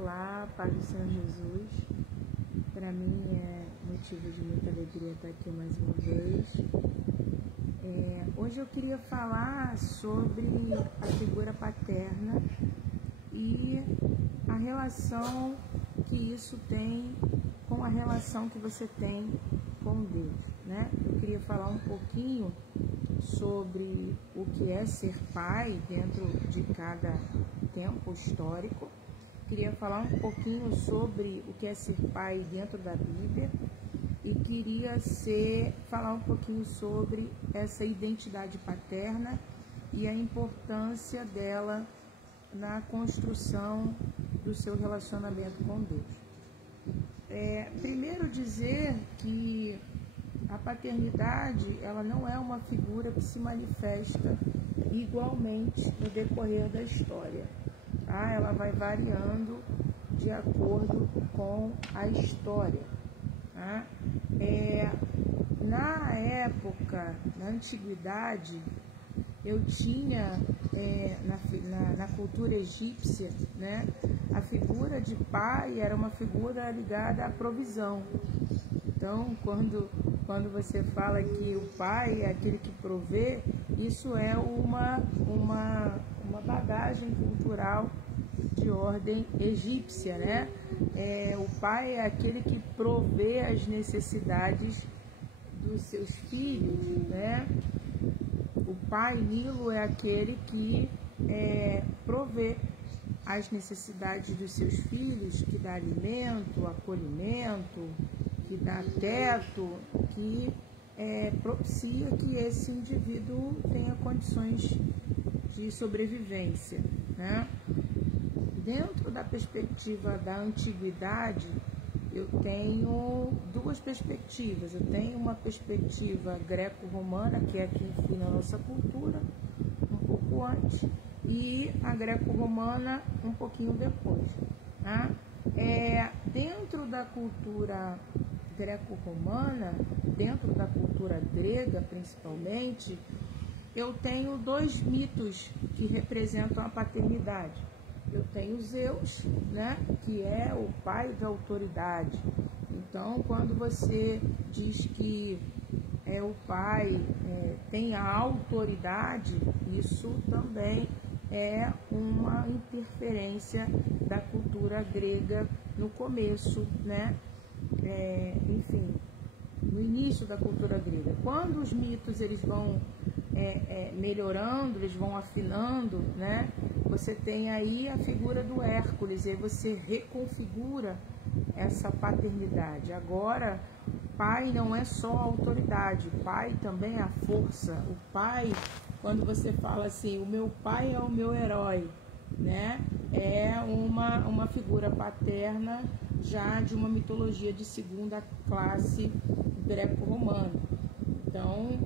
Olá, paz do Senhor Jesus. Para mim é motivo de muita alegria estar aqui mais uma vez. Hoje eu queria falar sobre a figura paterna e a relação que isso tem com a relação que você tem com Deus, né? Eu queria falar um pouquinho sobre o que é ser pai dentro de cada tempo histórico. Queria falar um pouquinho sobre o que é ser pai dentro da Bíblia e queria falar um pouquinho sobre essa identidade paterna e a importância dela na construção do seu relacionamento com Deus. Primeiro dizer que a paternidade ela não é uma figura que se manifesta igualmente no decorrer da história. Ela vai variando de acordo com a história. Na época, na antiguidade, eu tinha na cultura egípcia, né, a figura de pai era uma figura ligada à provisão. Então, quando você fala que o pai é aquele que provê, isso é uma bagagem cultural de ordem egípcia, né? O pai é aquele que provê as necessidades dos seus filhos, né? O pai Nilo é aquele que provê as necessidades dos seus filhos, que dá alimento, acolhimento, que dá teto, que propicia que esse indivíduo tenha condições de sobrevivência, né? Dentro da perspectiva da antiguidade, eu tenho duas perspectivas. Eu tenho uma perspectiva greco-romana, que é a que influi na nossa cultura, um pouco antes, e a greco-romana um pouquinho depois. Tá? Dentro da cultura greco-romana, dentro da cultura grega principalmente, eu tenho dois mitos que representam a paternidade. Eu tenho Zeus, né, que é o pai da autoridade. Então, quando você diz que o pai tem a autoridade, isso também é uma interferência da cultura grega no começo, né? Enfim, no início da cultura grega. Quando os mitos eles vão melhorando, eles vão afinando, né? Você tem aí a figura do Hércules, e aí você reconfigura essa paternidade. Agora, pai não é só a autoridade, o pai também é a força. O pai, quando você fala assim, o meu pai é o meu herói, né? É uma figura paterna já de uma mitologia de segunda classe greco-romana. Então,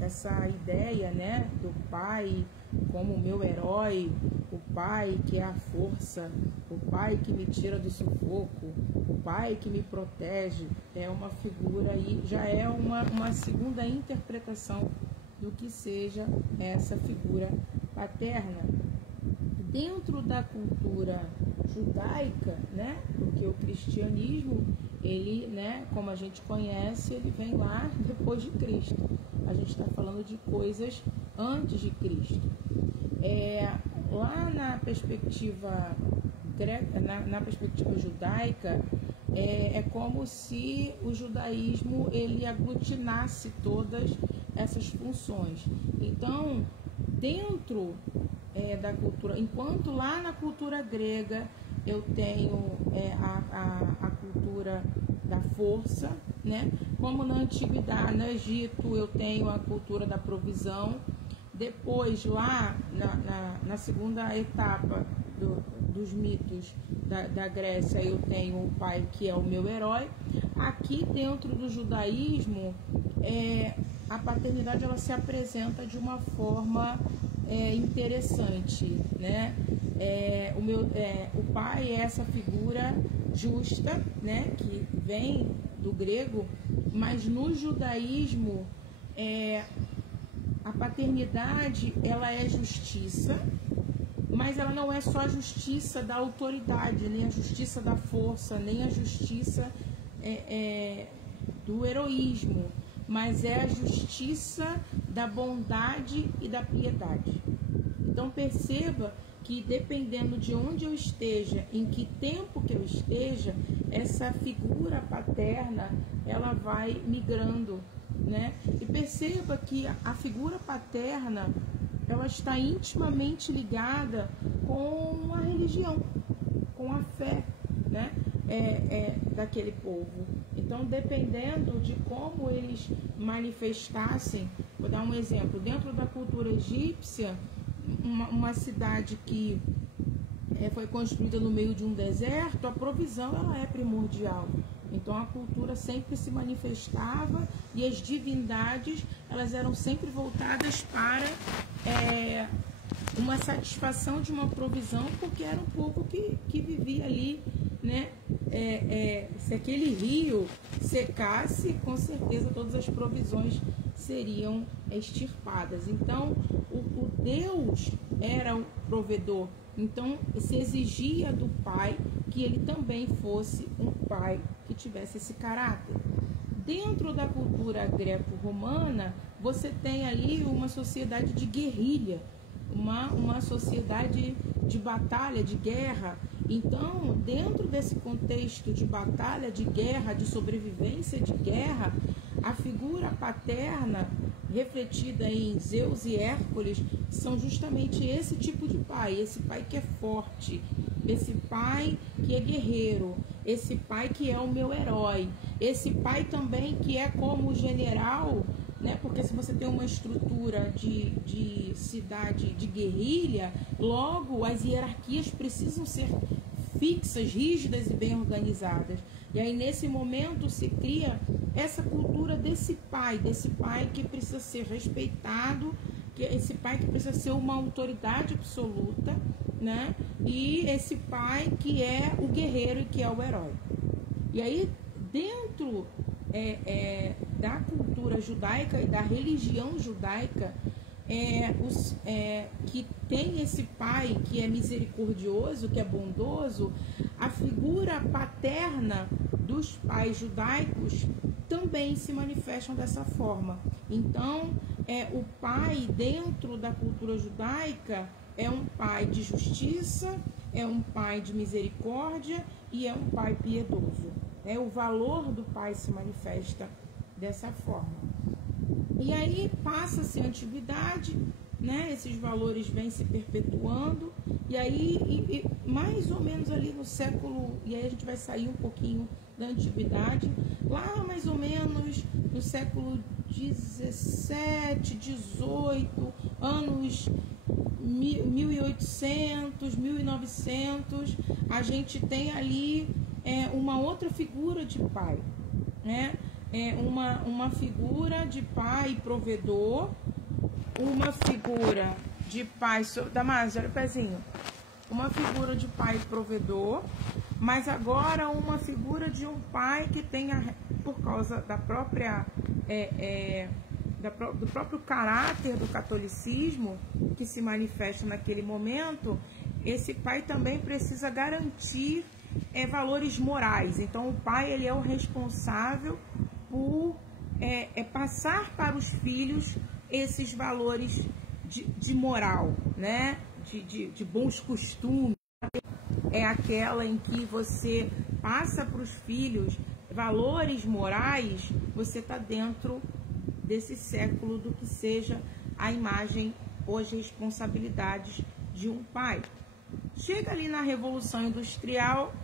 essa ideia, né, do pai como o meu herói, o pai que é a força, o pai que me tira do sufoco, o pai que me protege, é uma figura aí, já é uma segunda interpretação do que seja essa figura paterna. Dentro da cultura judaica, né, porque o cristianismo, ele, né, como a gente conhece, ele vem lá depois de Cristo. A gente está falando de coisas antes de Cristo. Lá na perspectiva greca, na perspectiva judaica, é como se o judaísmo ele aglutinasse todas essas funções. Então, dentro da cultura, enquanto lá na cultura grega eu tenho a cultura da força, né? Como na antiguidade, no Egito, eu tenho a cultura da provisão. Depois, lá na segunda etapa dos mitos da Grécia, eu tenho o pai que é o meu herói. Aqui dentro do judaísmo, a paternidade ela se apresenta de uma forma interessante, né? O pai é essa figura justa, né, que vem do grego, mas no judaísmo a paternidade ela é justiça, mas ela não é só a justiça da autoridade, nem a justiça da força, nem a justiça do heroísmo, mas é a justiça da bondade e da piedade. Então perceba que dependendo de onde eu esteja, em que tempo que eu esteja, essa figura paterna, ela vai migrando, né? E perceba que a figura paterna, ela está intimamente ligada com a religião, com a fé, né? Daquele povo. Então, dependendo de como eles manifestassem, vou dar um exemplo, dentro da cultura egípcia, uma cidade que foi construída no meio de um deserto, a provisão ela é primordial. Então a cultura sempre se manifestava e as divindades elas eram sempre voltadas para uma satisfação de uma provisão, porque era um povo que vivia ali, né? Se aquele rio secasse, com certeza todas as provisões seriam extirpadas. Então o Deus era o provedor. Então se exigia do pai que ele também fosse um pai que tivesse esse caráter. Dentro da cultura greco-romana, você tem ali uma sociedade de guerrilha, uma sociedade de batalha, de guerra. Então, dentro desse contexto de batalha, de guerra, de sobrevivência de guerra, a figura paterna refletida em Zeus e Hércules são justamente esse tipo de pai, esse pai que é forte, esse pai que é guerreiro, esse pai que é o meu herói, esse pai também que é como general, né? Porque se você tem uma estrutura de cidade de guerrilha, logo as hierarquias precisam ser fixas, rígidas e bem organizadas. E aí nesse momento se cria essa cultura desse pai que precisa ser respeitado, que esse pai que precisa ser uma autoridade absoluta, né? E esse pai que é o guerreiro e que é o herói. E aí dentro da cultura judaica e da religião judaica, que tem esse pai que é misericordioso, que é bondoso, a figura paterna dos pais judaicos também se manifestam dessa forma. Então, o pai dentro da cultura judaica é um pai de justiça, é um pai de misericórdia e é um pai piedoso. O valor do pai se manifesta dessa forma. E aí passa-se a antiguidade, né? Esses valores vêm se perpetuando, e aí mais ou menos ali no século, e aí a gente vai sair um pouquinho da antiguidade, lá mais ou menos no século 17, 18, anos 1800, 1900, a gente tem ali uma outra figura de pai, né? Uma figura de pai provedor, uma figura de pai... Damásio, olha o pezinho. Uma figura de pai provedor, mas agora uma figura de um pai que tenha, por causa da própria... do próprio caráter do catolicismo que se manifesta naquele momento, esse pai também precisa garantir valores morais. Então o pai ele é o responsável por passar para os filhos esses valores de moral, né? De bons costumes. É aquela em que você passa para os filhos valores morais, você está dentro desse século do que seja a imagem ou as responsabilidades de um pai. Chega ali na Revolução Industrial,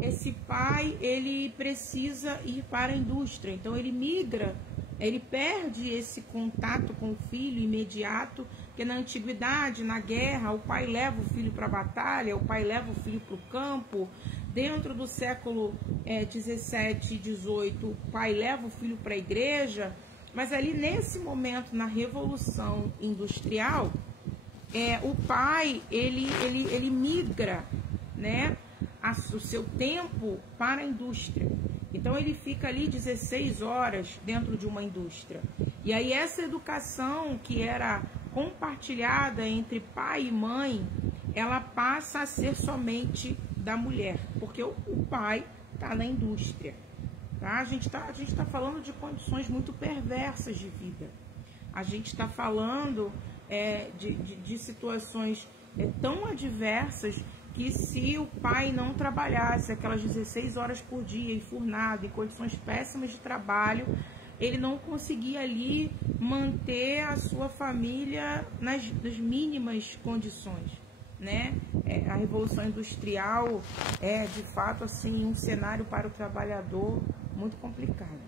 esse pai ele precisa ir para a indústria, então ele migra, ele perde esse contato com o filho imediato, porque na antiguidade, na guerra, o pai leva o filho para a batalha, o pai leva o filho para o campo. Dentro do século 17 e 18, o pai leva o filho para a igreja, mas ali nesse momento, na Revolução Industrial, o pai ele migra, né, o seu tempo para a indústria. Então ele fica ali 16 horas dentro de uma indústria. E aí essa educação que era compartilhada entre pai e mãe, ela passa a ser somente da mulher, porque o pai está na indústria. Tá? A gente tá falando de condições muito perversas de vida. A gente está falando de situações tão adversas que, se o pai não trabalhasse aquelas 16 horas por dia, enfurnado, em condições péssimas de trabalho, ele não conseguia ali manter a sua família nas mínimas condições, né? A Revolução Industrial é, de fato, assim, um cenário para o trabalhador muito complicado.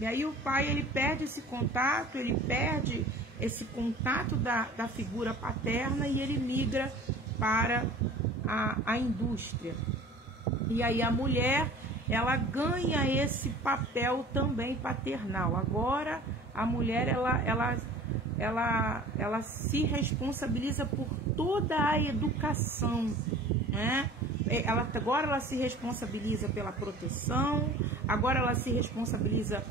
E aí o pai, ele perde esse contato, da figura paterna, e ele migra para a indústria. E aí a mulher, ela ganha esse papel também paternal. Agora a mulher, ela se responsabiliza por toda a educação, né? Agora ela se responsabiliza pela proteção, agora ela se responsabiliza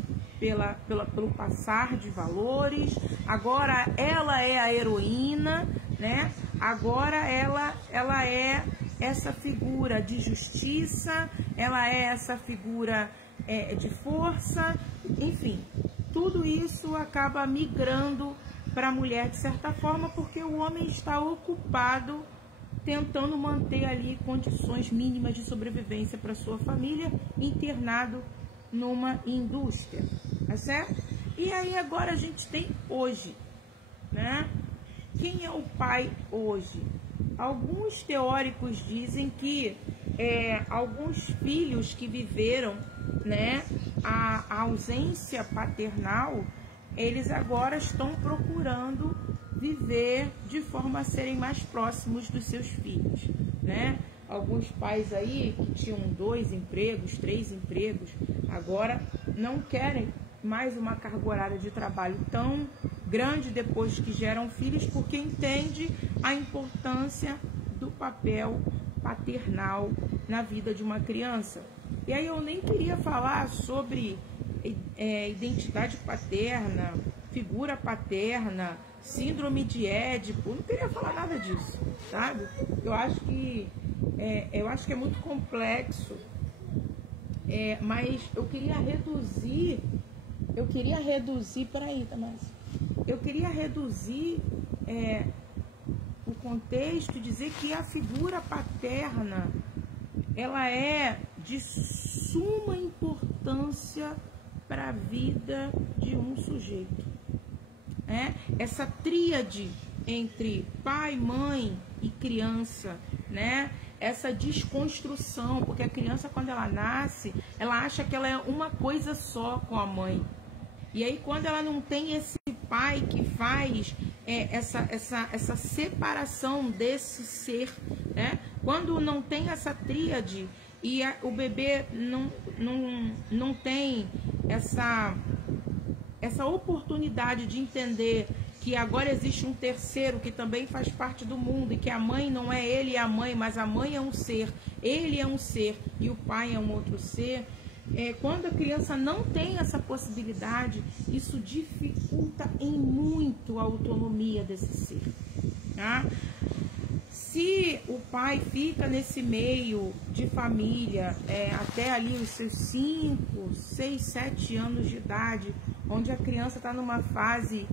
pelo passar de valores, agora ela é a heroína, né? Agora ela é essa figura de justiça, ela é essa figura de força, enfim, tudo isso acaba migrando para a mulher de certa forma, porque o homem está ocupado tentando manter ali condições mínimas de sobrevivência para sua família, internado numa indústria, tá certo? E aí agora a gente tem hoje, né? Quem é o pai hoje? Alguns teóricos dizem que alguns filhos que viveram, né, a ausência paternal, eles agora estão procurando viver de forma a serem mais próximos dos seus filhos, né? Alguns pais aí que tinham 2 empregos, 3 empregos, agora não querem mais uma carga horária de trabalho tão grande depois que geram filhos, porque entende a importância do papel paternal na vida de uma criança. E aí eu nem queria falar sobre identidade paterna, figura paterna, síndrome de Édipo, não queria falar nada disso, sabe? Eu acho que é muito complexo, mas eu queria reduzir, peraí, Tamás, eu queria reduzir o contexto e dizer que a figura paterna, ela é de suma importância para a vida de um sujeito. Essa tríade entre pai, mãe e criança, né? Essa desconstrução, porque a criança, quando ela nasce, ela acha que ela é uma coisa só com a mãe. E aí, quando ela não tem esse pai que faz essa separação desse ser, né? Quando não tem essa tríade e o bebê não tem essa oportunidade de entender que agora existe um terceiro que também faz parte do mundo, e que a mãe não é ele e a mãe, mas a mãe é um ser, ele é um ser e o pai é um outro ser. Quando a criança não tem essa possibilidade, isso dificulta em muito a autonomia desse ser, tá? Se o pai fica nesse meio de família até ali os seus 5, 6, 7 anos de idade, onde a criança está numa fase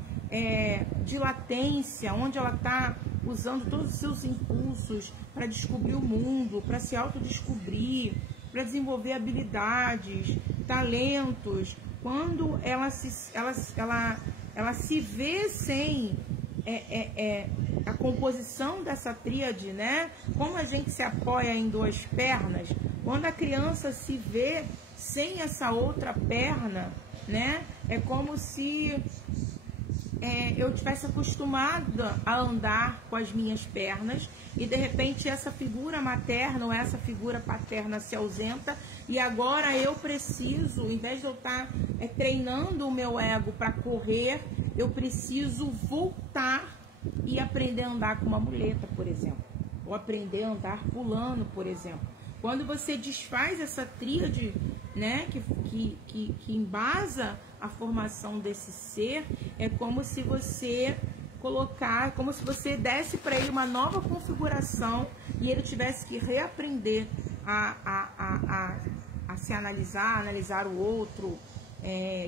de latência, onde ela está usando todos os seus impulsos para descobrir o mundo, para se autodescobrir, para desenvolver habilidades, talentos, quando ela se vê sem a composição dessa tríade, né? Como a gente se apoia em 2 pernas, quando a criança se vê sem essa outra perna, né? É como se eu tivesse acostumada a andar com as minhas pernas e de repente essa figura materna ou essa figura paterna se ausenta, e agora eu preciso, em vez de eu estar treinando o meu ego para correr, eu preciso voltar e aprender a andar com uma muleta, por exemplo, ou aprender a andar pulando, por exemplo. Quando você desfaz essa tríade, né, que embasa a formação desse ser, é como se você colocar, como se você desse para ele uma nova configuração e ele tivesse que reaprender a se analisar o outro,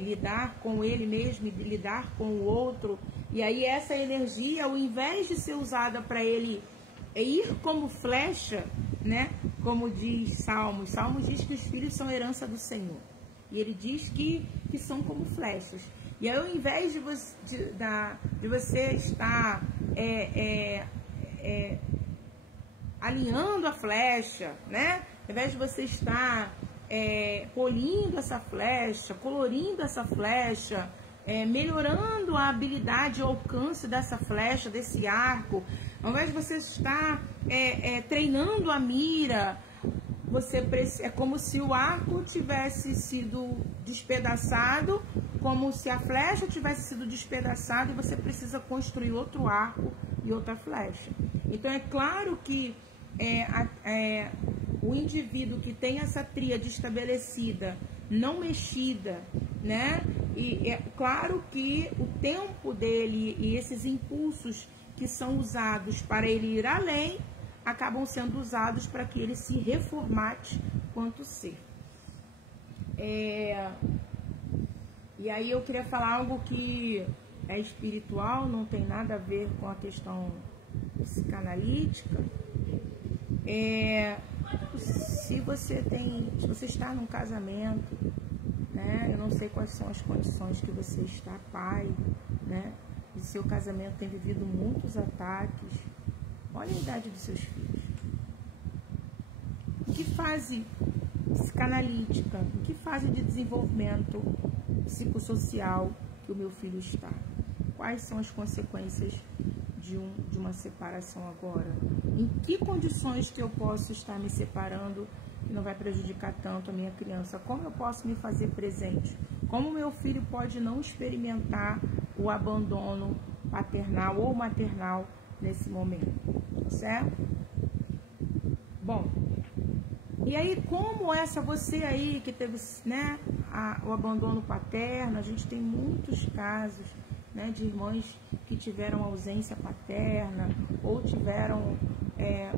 lidar com ele mesmo e lidar com o outro. E aí essa energia, ao invés de ser usada para ele ir como flecha, né? Como diz Salmos diz que os filhos são herança do Senhor. E ele diz que são como flechas. E aí, ao invés de você estar alinhando a flecha, né? Ao invés de você estar polindo essa flecha, colorindo essa flecha, melhorando a habilidade e o alcance dessa flecha, desse arco, ao invés de você estar treinando a mira, é como se o arco tivesse sido despedaçado, como se a flecha tivesse sido despedaçada e você precisa construir outro arco e outra flecha. Então é claro que o indivíduo que tem essa tríade estabelecida, não mexida, né? E é claro que o tempo dele e esses impulsos que são usados para ele ir além, acabam sendo usados para que ele se reformate quanto ser. E aí eu queria falar algo que é espiritual, não tem nada a ver com a questão psicanalítica. Se você está num casamento, né? Eu não sei quais são as condições que você está, pai, né? E seu casamento tem vivido muitos ataques. Olha a idade dos seus filhos. Em que fase psicanalítica, em que fase de desenvolvimento psicossocial que o meu filho está? Quais são as consequências de uma separação agora? Em que condições que eu posso estar me separando que não vai prejudicar tanto a minha criança? Como eu posso me fazer presente? Como meu filho pode não experimentar o abandono paternal ou maternal nesse momento, certo? Bom, e aí como você aí que teve, né, o abandono paterno, a gente tem muitos casos, né, de irmãs que tiveram ausência paterna ou tiveram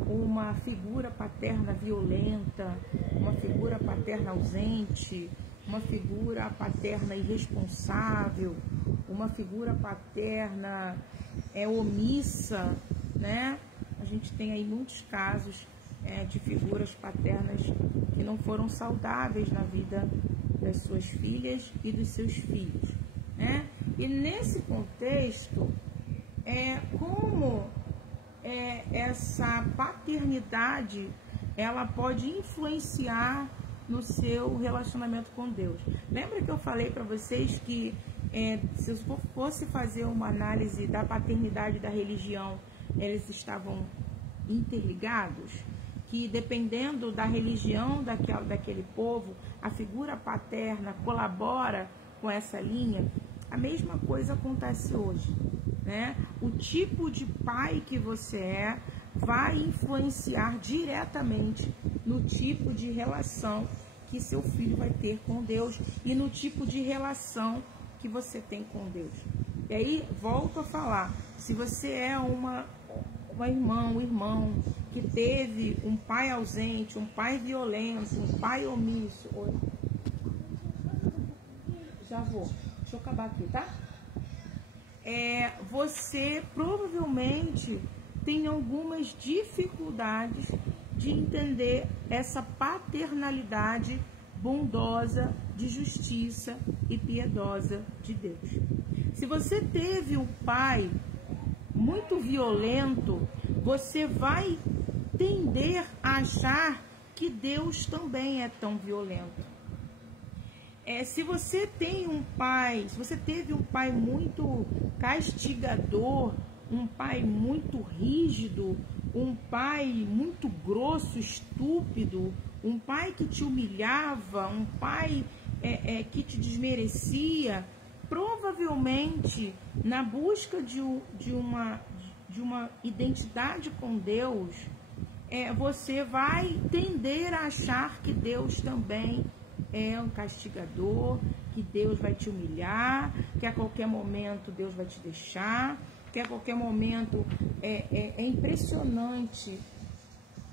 uma figura paterna violenta, uma figura paterna ausente, uma figura paterna irresponsável, uma figura paterna omissa, né? A gente tem aí muitos casos de figuras paternas que não foram saudáveis na vida das suas filhas e dos seus filhos, né? E nesse contexto, como essa paternidade ela pode influenciar no seu relacionamento com Deus. Lembra que eu falei para vocês que se eu fosse fazer uma análise da paternidade e da religião, eles estavam interligados? Que dependendo da religião daquele povo, a figura paterna colabora com essa linha. A mesma coisa acontece hoje, né? O tipo de pai que você vai influenciar diretamente no tipo de relação que seu filho vai ter com Deus e no tipo de relação que você tem com Deus. E aí, volto a falar, se você é uma irmã, um irmão que teve um pai ausente, um pai violento, um pai omisso... Já vou. Deixa eu acabar aqui, tá? Você provavelmente tem algumas dificuldades de entender essa paternalidade bondosa, de justiça e piedosa de Deus. Se você teve um pai muito violento, você vai tender a achar que Deus também é tão violento. Se você teve um pai muito castigador, um pai muito rígido, um pai muito grosso, estúpido, um pai que te humilhava, um pai que te desmerecia, provavelmente na busca de uma identidade com Deus, você vai tender a achar que Deus também é um castigador, que Deus vai te humilhar, que a qualquer momento Deus vai te deixar, que a qualquer momento é impressionante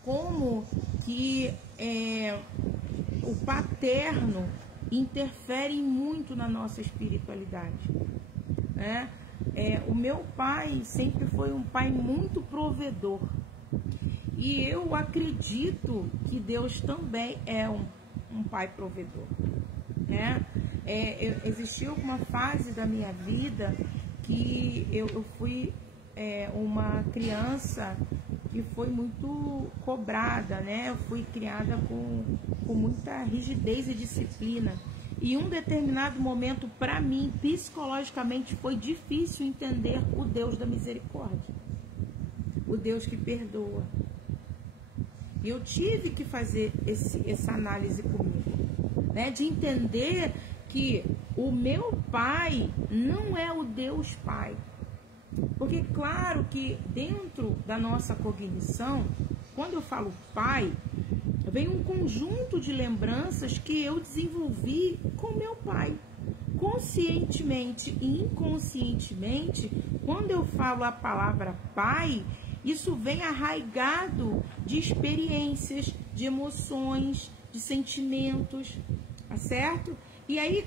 como que o paterno interfere muito na nossa espiritualidade, né? O meu pai sempre foi um pai muito provedor, e eu acredito que Deus também é um pai provedor, né? Existiu uma fase da minha vida que eu fui uma criança que foi muito cobrada, né? Eu fui criada com muita rigidez e disciplina. E em um determinado momento, para mim, psicologicamente, foi difícil entender o Deus da misericórdia, o Deus que perdoa. E eu tive que fazer essa análise comigo, né? De entender que o meu pai não é o Deus Pai. Porque claro que dentro da nossa cognição, quando eu falo pai, vem um conjunto de lembranças que eu desenvolvi com meu pai. Conscientemente e inconscientemente, quando eu falo a palavra pai, isso vem arraigado de experiências, de emoções, de sentimentos, tá certo? E aí,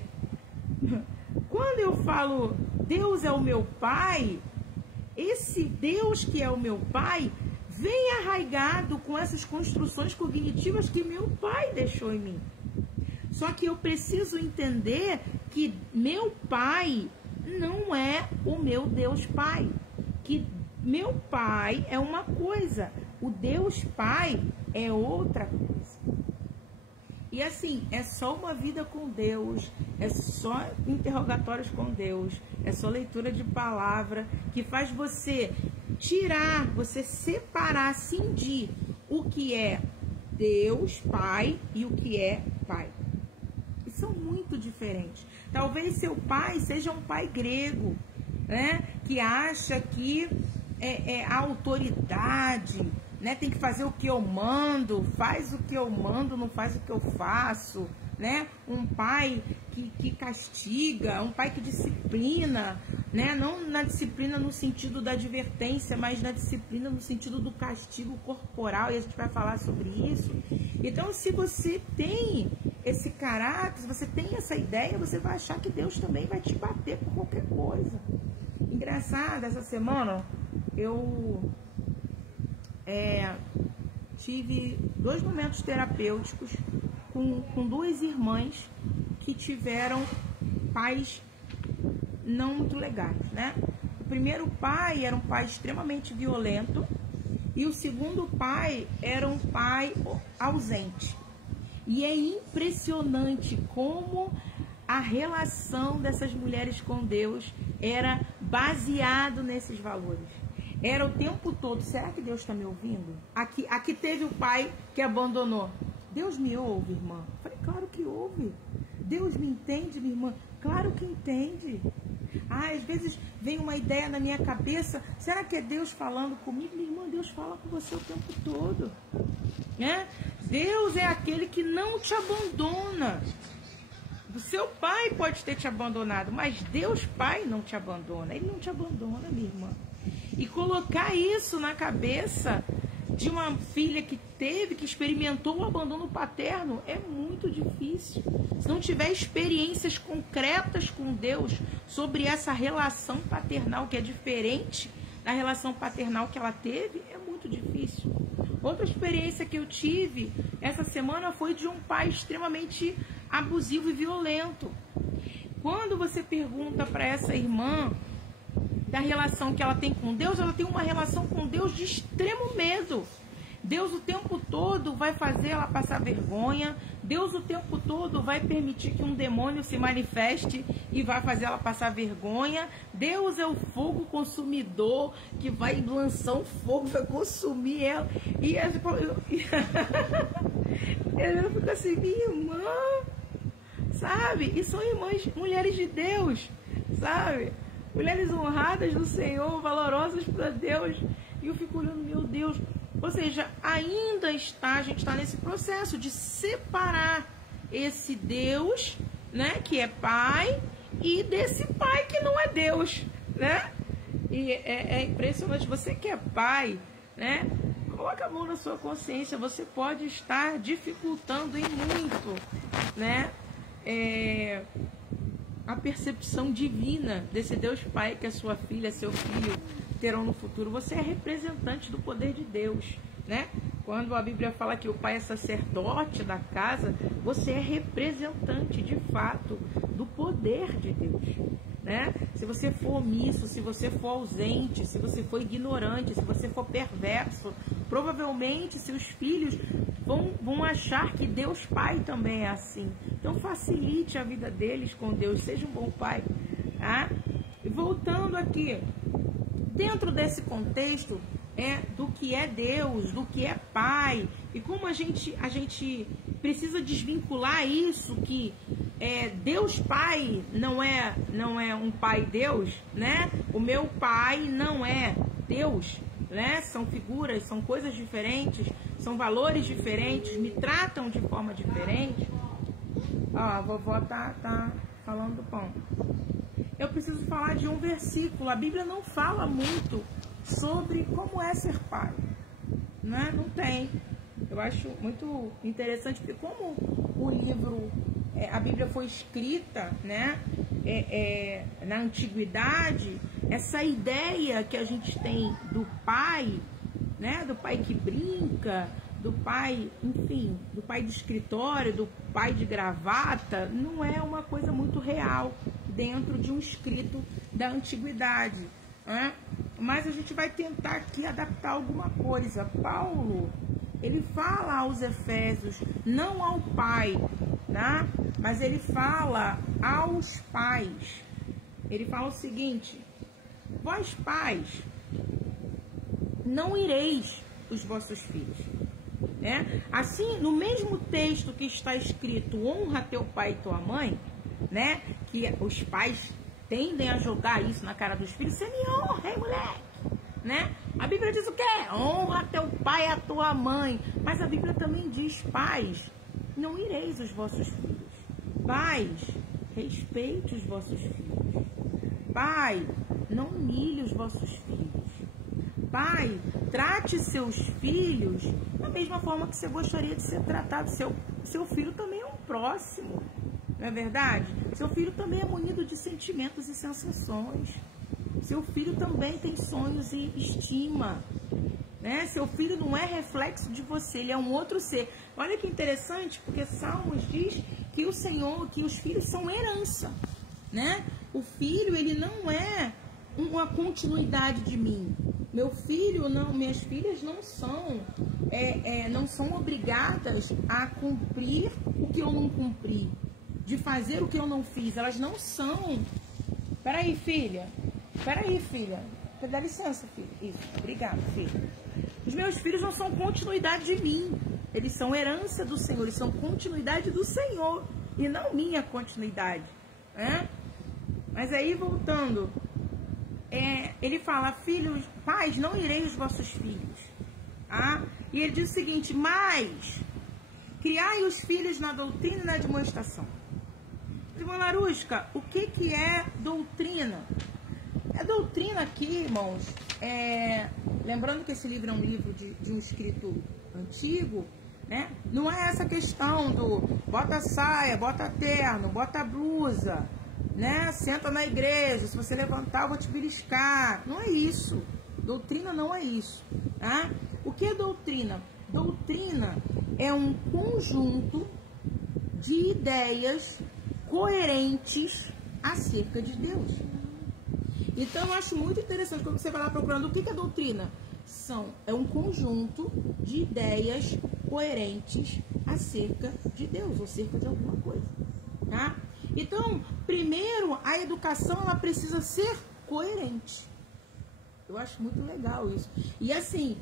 quando eu falo Deus é o meu pai, esse Deus que é o meu pai vem arraigado com essas construções cognitivas que meu pai deixou em mim. Só que eu preciso entender que meu pai não é o meu Deus Pai. Que meu pai é uma coisa, o Deus Pai é outra coisa. E assim, é só uma vida com Deus, é só interrogatórios com Deus, é só leitura de palavra que faz você tirar, você separar, cindir o que é Deus Pai e o que é Pai. E são muito diferentes. Talvez seu pai seja um pai grego, né? Que acha que a autoridade, né? Tem que fazer o que eu mando, faz o que eu mando, não faz o que eu faço, né? Um pai que castiga, um pai que disciplina, né? Não na disciplina no sentido da advertência, mas na disciplina no sentido do castigo corporal, e a gente vai falar sobre isso. Então, se você tem esse caráter, se você tem essa ideia, você vai achar que Deus também vai te bater por qualquer coisa. Engraçado, essa semana eu tive 2 momentos terapêuticos com 2 irmãs que tiveram pais não muito legais, né? O primeiro pai era um pai extremamente violento e o segundo pai era um pai ausente. E é impressionante como a relação dessas mulheres com Deus era baseado nesses valores. Era o tempo todo, será que Deus está me ouvindo? Aqui teve o pai que abandonou. Deus me ouve, irmã? Eu falei, claro que ouve. Deus me entende, minha irmã? Claro que entende. Às vezes vem uma ideia na minha cabeça, será que é Deus falando comigo? Minha irmã, Deus fala com você o tempo todo, né? Deus é aquele que não te abandona. O seu pai pode ter te abandonado, mas Deus Pai não te abandona. Ele não te abandona, minha irmã. E colocar isso na cabeça de uma filha que experimentou o abandono paterno é muito difícil. Se não tiver experiências concretas com Deus sobre essa relação paternal, que é diferente da relação paternal que ela teve, é muito difícil. Outra experiência que eu tive essa semana foi de um pai extremamente abusivo e violento. Quando você pergunta para essa irmã da relação que ela tem com Deus, ela tem uma relação com Deus de extremo medo. Deus o tempo todo vai fazer ela passar vergonha. Deus o tempo todo vai permitir que um demônio se manifeste e vai fazer ela passar vergonha. Deus é o fogo consumidor que vai lançar um fogo, vai consumir ela. E eu fico assim, minha irmã, sabe? E são irmãs, mulheres de Deus, sabe? Mulheres honradas do Senhor, valorosas para Deus. E eu fico olhando, meu Deus. Ou seja, ainda a gente está nesse processo de separar esse Deus, né, que é Pai, e desse Pai que não é Deus, né? E é impressionante, você que é pai, né? Coloca a mão na sua consciência, você pode estar dificultando em muito, né? A percepção divina desse Deus Pai que a sua filha, seu filho terão no futuro. Você é representante do poder de Deus, né? Quando a Bíblia fala que o pai é sacerdote da casa, você é representante de fato do poder de Deus, né? Se você for omisso, se você for ausente, se você for ignorante, se você for perverso, provavelmente seus filhos vão achar que Deus Pai também é assim. Então facilite a vida deles com Deus, seja um bom pai, tá? E voltando aqui, dentro desse contexto do que é Deus, do que é Pai, e como a gente precisa desvincular isso, que Deus Pai não é um Pai Deus, né? O meu Pai não é Deus, né? São figuras, são coisas diferentes, são valores diferentes, me tratam de forma diferente. Ó, a vovó tá falando do pão. Eu preciso falar de um versículo. A Bíblia não fala muito sobre como é ser pai, né? Não tem. Eu acho muito interessante, porque como o livro, a Bíblia foi escrita, né, na antiguidade, essa ideia que a gente tem do pai, né, do pai que brinca, do pai, enfim, do pai de escritório, do pai de gravata, não é uma coisa muito real dentro de um escrito da antiguidade, né? Mas a gente vai tentar aqui adaptar alguma coisa. Paulo, ele fala aos Efésios, não ao pai, né? Mas ele fala aos pais. Ele fala o seguinte: vós pais, não ireis os vossos filhos, né? Assim, no mesmo texto que está escrito, honra teu pai e tua mãe, né? Que os pais tendem a jogar isso na cara dos filhos. Você me honra, hein, moleque? Né? A Bíblia diz o quê? Honra teu pai e a tua mãe. Mas a Bíblia também diz: pais, não ireis os vossos filhos. Pais, respeite os vossos filhos. Pai, não humilhe os vossos filhos. Pai, trate seus filhos da mesma forma que você gostaria de ser tratado. Seu filho também é um próximo, não é verdade? Seu filho também é munido de sentimentos e sensações. Seu filho também tem sonhos e estima, né? Seu filho não é reflexo de você, ele é um outro ser. Olha que interessante, porque Salmos diz que o Senhor, que os filhos são herança, né? O filho, ele não é uma continuidade de mim. Meu filho, não, minhas filhas não são obrigadas a cumprir o que eu não cumpri, de fazer o que eu não fiz. Elas não são. Peraí, filha. Dá licença, filha. Isso, obrigado, filha. Os meus filhos não são continuidade de mim. Eles são herança do Senhor. Eles são continuidade do Senhor e não minha continuidade, né? Mas aí, voltando, ele fala: filhos, pais, não ireis os vossos filhos, tá? E ele diz o seguinte: mas criai os filhos na doutrina e na demonstração. Irmã Larusca, o que é doutrina? A doutrina aqui, irmãos, lembrando que esse livro é um livro de um escrito antigo, né? Não é essa questão do bota saia, bota terno, bota blusa, né? Senta na igreja, se você levantar eu vou te beliscar. Não é isso. Doutrina não é isso, tá? O que é doutrina? Doutrina é um conjunto de ideias coerentes acerca de Deus. Então eu acho muito interessante quando você vai lá procurando o que é doutrina. É um conjunto de ideias coerentes acerca de Deus, ou acerca de alguma coisa, tá? Então, primeiro, a educação ela precisa ser coerente. Eu acho muito legal isso. E assim,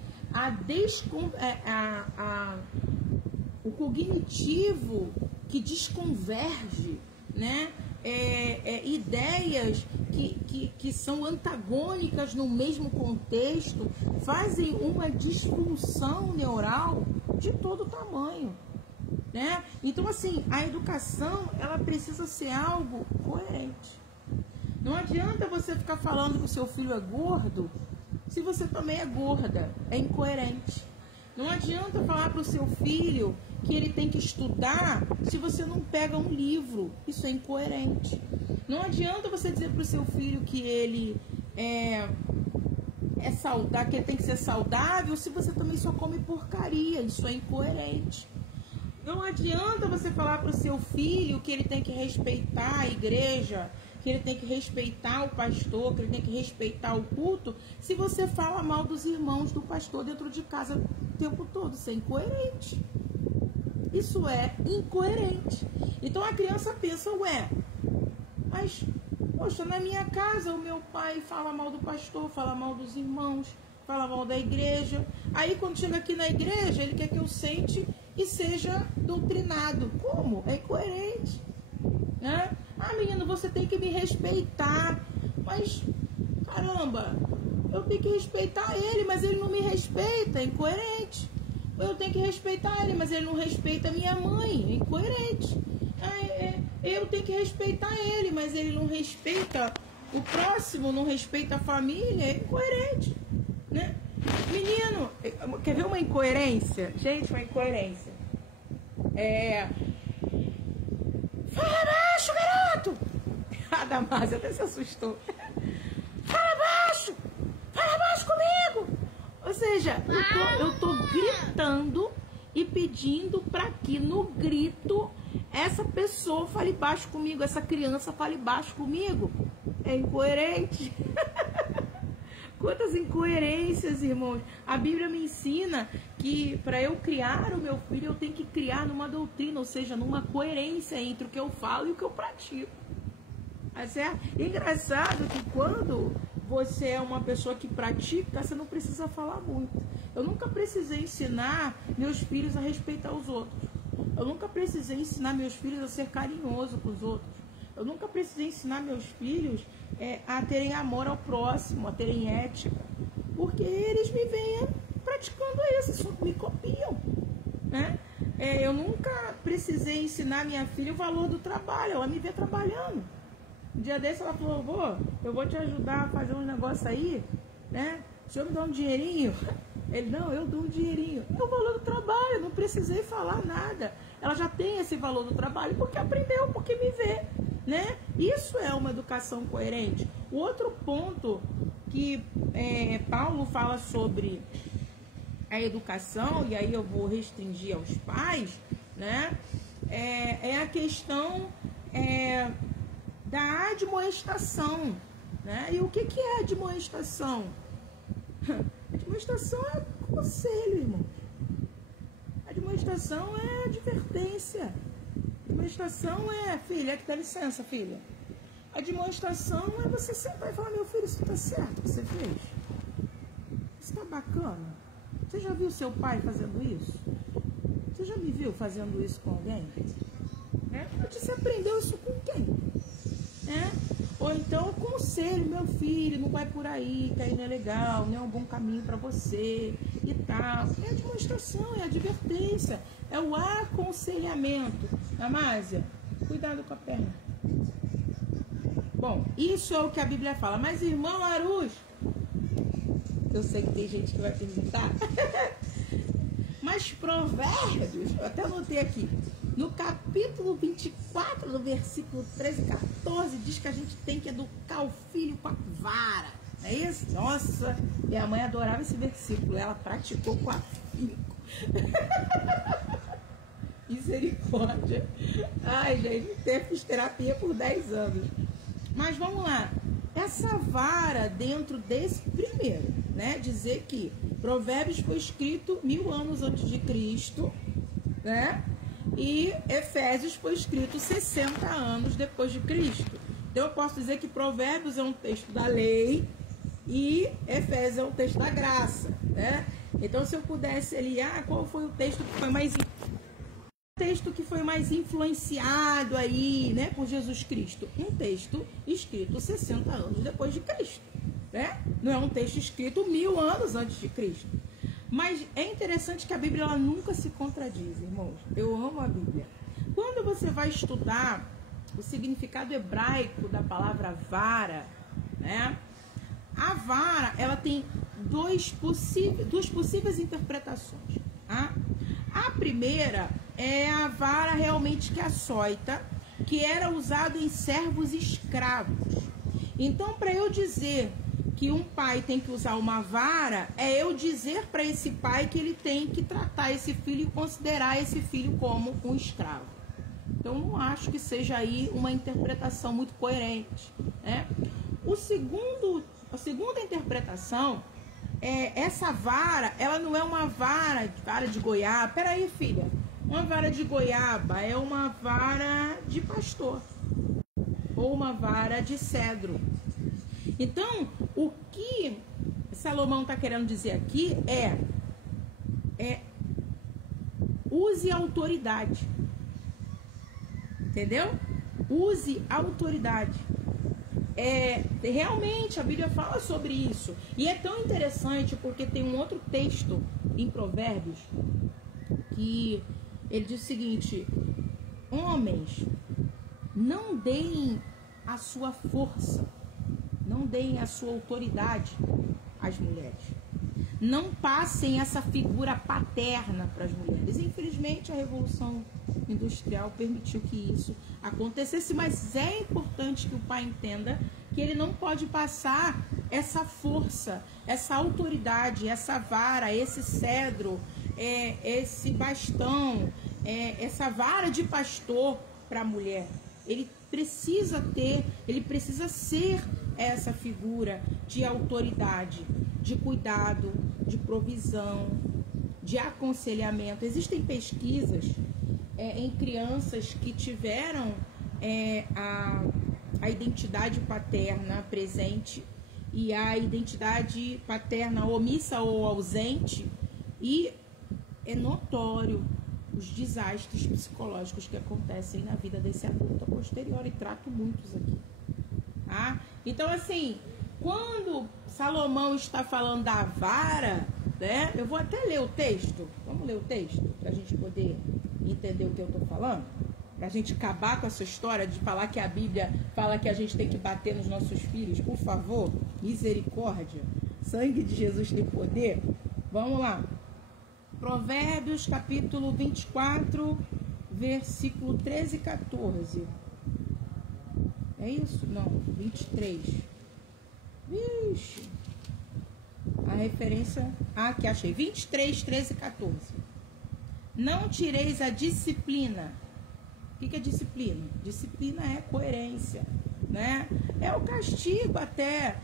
o cognitivo que desconverge, né? Ideias que são antagônicas no mesmo contexto fazem uma disfunção neural de todo tamanho, né? Então, assim, a educação ela precisa ser algo coerente. Não adianta você ficar falando que o seu filho é gordo se você também é gorda. É incoerente. Não adianta falar para o seu filho que ele tem que estudar se você não pega um livro. Isso é incoerente. Não adianta você dizer para o seu filho que ele é saudável, que ele tem que ser saudável se você também só come porcaria. Isso é incoerente. Não adianta você falar para o seu filho que ele tem que respeitar a igreja, que ele tem que respeitar o pastor, que ele tem que respeitar o culto, se você fala mal dos irmãos do pastor dentro de casa o tempo todo. Isso é incoerente. Isso é incoerente. Então a criança pensa, mas, poxa, na minha casa o meu pai fala mal do pastor, fala mal dos irmãos, fala mal da igreja. Aí quando chega aqui na igreja, ele quer que eu sente e seja doutrinado. Como? É incoerente, né? Ah, menino, você tem que me respeitar. Mas, caramba, eu tenho que respeitar ele, mas ele não me respeita. É incoerente. Eu tenho que respeitar ele, mas ele não respeita a minha mãe. É incoerente. Eu tenho que respeitar ele, mas ele não respeita o próximo, não respeita a família. É incoerente, né? Menino, quer ver uma incoerência? Gente, uma incoerência. Fala baixo, garoto! A Damásia até se assustou. Fala baixo comigo! Ou seja, eu tô gritando e pedindo para que no grito essa pessoa fale baixo comigo, essa criança fale baixo comigo. É incoerente. Quantas incoerências, irmãos. A Bíblia me ensina que para eu criar o meu filho, eu tenho que criar numa doutrina, ou seja, numa coerência entre o que eu falo e o que eu pratico. Tá certo? E engraçado que quando você é uma pessoa que pratica, você não precisa falar muito. Eu nunca precisei ensinar meus filhos a respeitar os outros. Eu nunca precisei ensinar meus filhos a ser carinhoso com os outros. Eu nunca precisei ensinar meus filhos a terem amor ao próximo, a terem ética. Porque eles me vêm praticando isso, me copiam, né? Eu nunca precisei ensinar minha filha o valor do trabalho. Ela me vê trabalhando. Um dia desse ela falou, vô, eu vou te ajudar a fazer um negócio aí, né? O senhor me dá um dinheirinho? Ele, não, eu dou um dinheirinho. É o valor do trabalho, eu não precisei falar nada. Ela já tem esse valor do trabalho porque aprendeu, porque me vê, né? Isso é uma educação coerente. O outro ponto que Paulo fala sobre a educação, e aí eu vou restringir aos pais, né? É a questão da admoestação, né? E o que é admoestação? Admoestação é conselho, irmão. Admoestação é advertência. Admoestação é, filha, dá licença, filha. Admoestação é você sentar e falar, meu filho, isso tá certo o que você fez? Isso tá bacana? Você já viu seu pai fazendo isso? Você já me viu fazendo isso com alguém? Você aprendeu isso com quem? Ou então, conselho, meu filho, não vai por aí, que aí não é legal, não é um bom caminho para você e tal. É a demonstração, é a advertência, é o aconselhamento. Damásia, cuidado com a perna. Bom, isso é o que a Bíblia fala. Mas, irmão Aruz, eu sei que tem gente que vai perguntar, mas Provérbios, eu até anotei aqui, no capítulo 24, no versículo 13 e 14, diz que a gente tem que educar o filho com a vara. Não é isso? Nossa, minha mãe adorava esse versículo. Ela praticou com afinco. Misericórdia. Ai, gente, fiz terapia por 10 anos. Mas vamos lá. Essa vara dentro desse, primeiro, né? Dizer que Provérbios foi escrito 1000 anos antes de Cristo, né? E Efésios foi escrito 60 anos depois de Cristo. Então eu posso dizer que Provérbios é um texto da lei e Efésios é um texto da graça, né? Então se eu pudesse ali, qual foi o texto que foi mais influenciado aí, né, por Jesus Cristo? Um texto escrito 60 anos depois de Cristo, né? Não é um texto escrito 1000 anos antes de Cristo. Mas é interessante que a Bíblia ela nunca se contradiz, irmãos. Eu amo a Bíblia. Quando você vai estudar o significado hebraico da palavra vara, né? A vara, ela tem duas possíveis interpretações. Tá? A primeira é a vara realmente que açoita, que era usado em servos escravos. Então, para eu dizer que um pai tem que usar uma vara, é eu dizer para esse pai que ele tem que tratar esse filho e considerar esse filho como um escravo. Então, não acho que seja aí uma interpretação muito coerente, né? A segunda interpretação é essa vara, ela não é uma vara de goiaba. Peraí, filha. Uma vara de goiaba é uma vara de pastor ou uma vara de cedro. Então, o que Salomão está querendo dizer aqui é use a autoridade. Entendeu? Use a autoridade. Realmente a Bíblia fala sobre isso. E é tão interessante porque tem um outro texto em Provérbios que ele diz o seguinte: homens, não deem a sua força, não deem a sua autoridade às mulheres. Não passem essa figura paterna para as mulheres. Infelizmente, a Revolução Industrial permitiu que isso acontecesse, mas é importante que o pai entenda que ele não pode passar essa força, essa autoridade, essa vara, esse cedro, esse bastão, essa vara de pastor para a mulher. Ele precisa ser essa figura de autoridade, de cuidado, de provisão, de aconselhamento. Existem pesquisas em crianças que tiveram a identidade paterna presente e a identidade paterna omissa ou ausente, e é notório os desastres psicológicos que acontecem na vida desse adulto a posterior, e trato muitos aqui. Tá? Então, assim, quando Salomão está falando da vara, né, eu vou até ler o texto. Vamos ler o texto para a gente poder entender o que eu estou falando? Para a gente acabar com essa história de falar que a Bíblia fala que a gente tem que bater nos nossos filhos. Por favor, misericórdia. Sangue de Jesus tem poder. Vamos lá. Provérbios, capítulo 24, versículo 13 e 14. É isso? Não, 23. Vixe. A referência... aqui achei. 23, 13 e 14. Não tireis a disciplina. O que é disciplina? Disciplina é coerência, né? É o castigo até.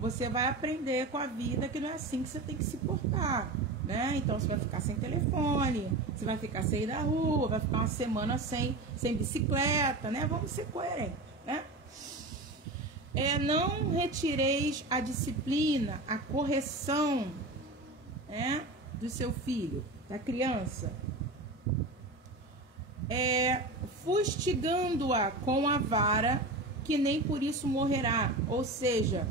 Você vai aprender com a vida que não é assim que você tem que se portar, né? Então você vai ficar sem telefone, você vai ficar sem ir da rua, vai ficar uma semana sem bicicleta, né? Vamos ser coerentes, né? Não retireis a disciplina, a correção, né, do seu filho, da criança, fustigando-a com a vara, que nem por isso morrerá. Ou seja,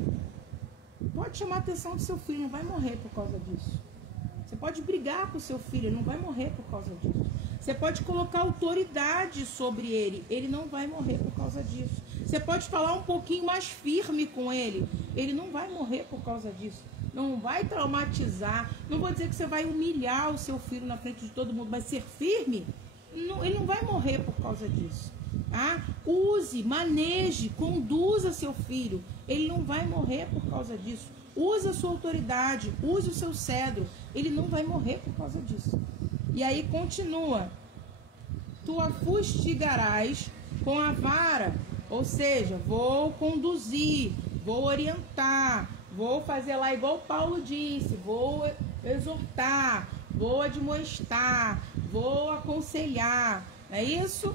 pode chamar a atenção do seu filho, não vai morrer por causa disso. Você pode brigar com o seu filho, ele não vai morrer por causa disso. Você pode colocar autoridade sobre ele, ele não vai morrer por causa disso. Você pode falar um pouquinho mais firme com ele, ele não vai morrer por causa disso. Não vai traumatizar, não vou dizer que você vai humilhar o seu filho na frente de todo mundo, mas ser firme, ele não vai morrer por causa disso. Tá? Use, maneje, conduza seu filho, ele não vai morrer por causa disso. Use a sua autoridade, use o seu cedro, ele não vai morrer por causa disso. E aí continua: tu a fustigarás com a vara, ou seja, vou conduzir, vou orientar, vou fazer lá igual Paulo disse, vou exortar, vou admoestar, vou aconselhar, é isso?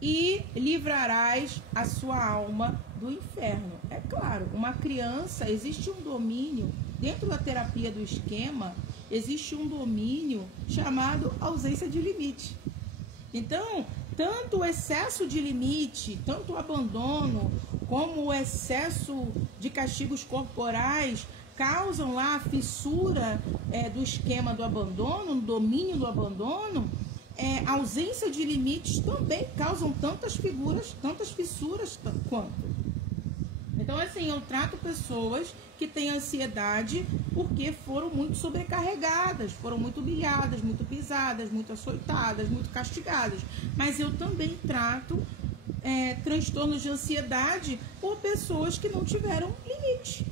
E livrarás a sua alma do inferno. É claro, uma criança, existe um domínio, dentro da terapia do esquema, existe um domínio chamado ausência de limite. Então, tanto o excesso de limite, tanto o abandono, como o excesso de castigos corporais, causam lá a fissura do esquema do abandono, o domínio do abandono, a ausência de limites também causam tantas fissuras quanto. Então, assim, eu trato pessoas que têm ansiedade porque foram muito sobrecarregadas, foram muito humilhadas, muito pisadas, muito açoitadas, muito castigadas. Mas eu também trato transtornos de ansiedade por pessoas que não tiveram limite.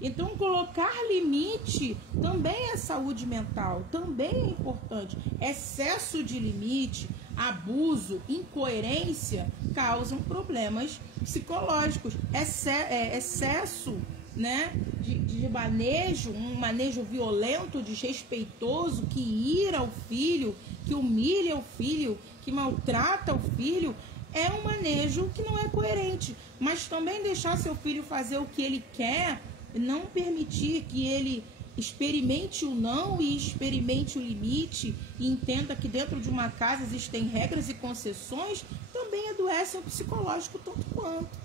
Então, colocar limite também é saúde mental, também é importante. Excesso de limite, abuso, incoerência causam problemas psicológicos. Excesso, né, de manejo, um manejo violento, desrespeitoso, que ira o filho, que humilha o filho, que maltrata o filho, é um manejo que não é coerente. Mas também deixar seu filho fazer o que ele quer, não permitir que ele experimente o não e experimente o limite e entenda que dentro de uma casa existem regras e concessões, também adoece o psicológico tanto quanto.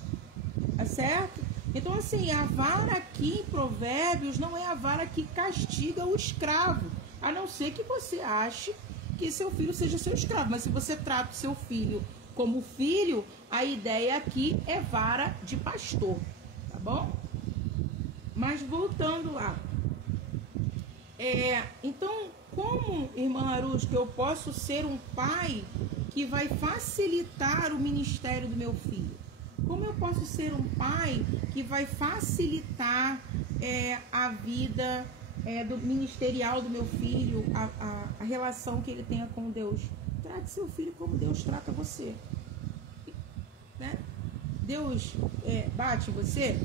Tá certo? Então, assim, a vara aqui em Provérbios não é a vara que castiga o escravo, a não ser que você ache que seu filho seja seu escravo. Mas se você trata o seu filho como filho, a ideia aqui é vara de pastor, tá bom? Mas voltando lá, então, como, irmã Larusca, eu posso ser um pai que vai facilitar o ministério do meu filho? Como eu posso ser um pai que vai facilitar a vida do ministerial do meu filho, a relação que ele tenha com Deus? Trate seu filho como Deus trata você, né? Deus bate você?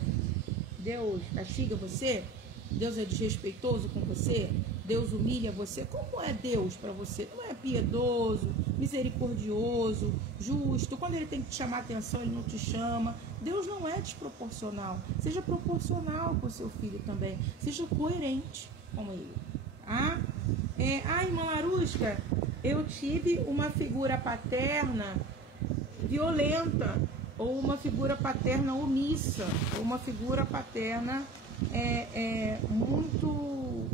Deus castiga você? Deus é desrespeitoso com você? Deus humilha você? Como é Deus para você? Não é piedoso, misericordioso, justo? Quando ele tem que te chamar a atenção, ele não te chama. Deus não é desproporcional. Seja proporcional com o seu filho também. Seja coerente com ele. Irmã Larusca, eu tive uma figura paterna violenta, ou uma figura paterna omissa, ou uma figura paterna muito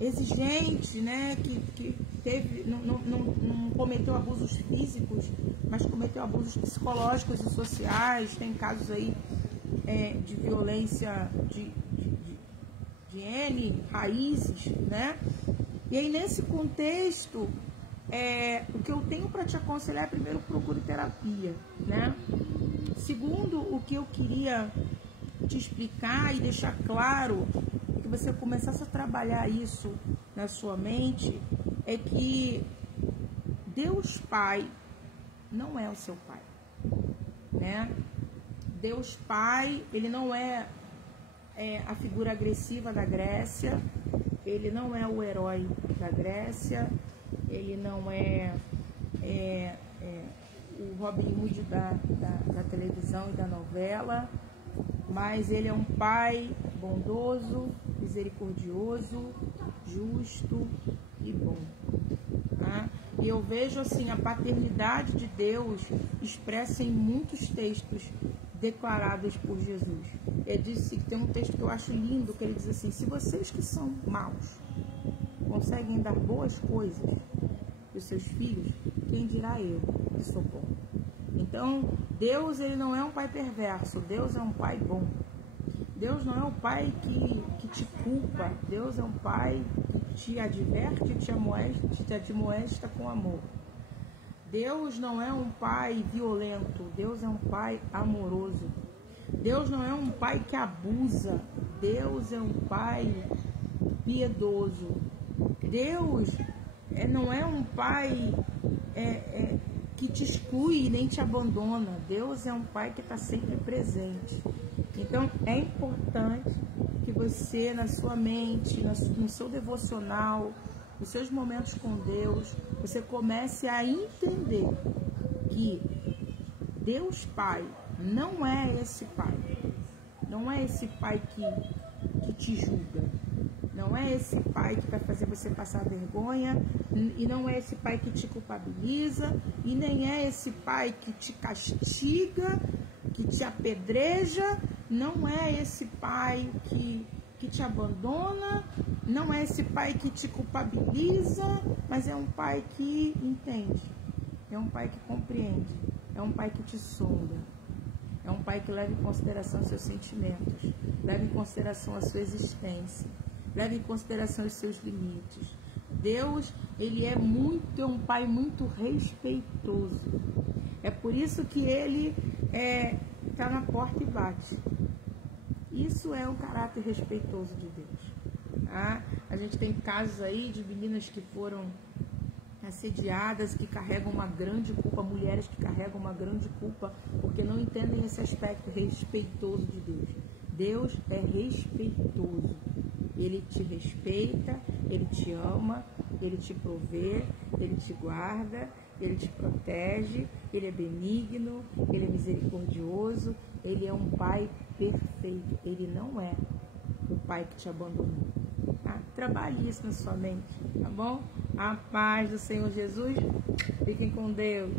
exigente, né? Que teve, não cometeu abusos físicos, mas cometeu abusos psicológicos e sociais. Tem casos aí de violência de N raízes, né? E aí, nesse contexto, o que eu tenho para te aconselhar é, primeiro, procure terapia, né? Segundo, o que eu queria te explicar e deixar claro, que você começasse a trabalhar isso na sua mente, é que Deus Pai não é o seu pai, né? Deus Pai, ele não é a figura agressiva da Grécia, ele não é o herói da Grécia, ele não é o Robin Hood da televisão e da novela, mas ele é um pai bondoso, misericordioso, justo e bom. Tá? E eu vejo assim a paternidade de Deus expressa em muitos textos declarados por Jesus. Ele disse que tem um texto que eu acho lindo, que ele diz assim: se vocês que são maus conseguem dar boas coisas para os seus filhos, quem dirá eu que sou bom? Então, Deus, ele não é um pai perverso, Deus é um pai bom. Deus não é um pai que te culpa, Deus é um pai que te adverte e te admoesta com amor. Deus não é um pai violento, Deus é um pai amoroso. Deus não é um pai que abusa, Deus é um pai piedoso. Deus não é um pai que te exclui nem te abandona. Deus é um pai que está sempre presente. Então é importante que você, na sua mente, no seu devocional, nos seus momentos com Deus, você comece a entender que Deus Pai não é esse pai. Não é esse pai que te julga. Não é esse pai que vai fazer você passar vergonha, e não é esse pai que te culpabiliza, e nem é esse pai que te castiga, que te apedreja, não é esse pai que te abandona não é esse pai que te culpabiliza, mas é um pai que entende, é um pai que compreende, é um pai que te sonda, é um pai que leva em consideração os seus sentimentos, leva em consideração a sua existência, leva em consideração os seus limites. Deus, ele é um pai muito respeitoso. É por isso que ele está na porta e bate. Isso é um caráter respeitoso de Deus. Tá? A gente tem casos aí de meninas que foram assediadas, que carregam uma grande culpa, mulheres que carregam uma grande culpa, porque não entendem esse aspecto respeitoso de Deus. Deus é respeitoso. Ele te respeita, ele te ama, ele te provê, ele te guarda, ele te protege, ele é benigno, ele é misericordioso, ele é um pai perfeito. Ele não é o pai que te abandonou. Tá? Trabalhe isso na sua mente, tá bom? A paz do Senhor Jesus. Fiquem com Deus.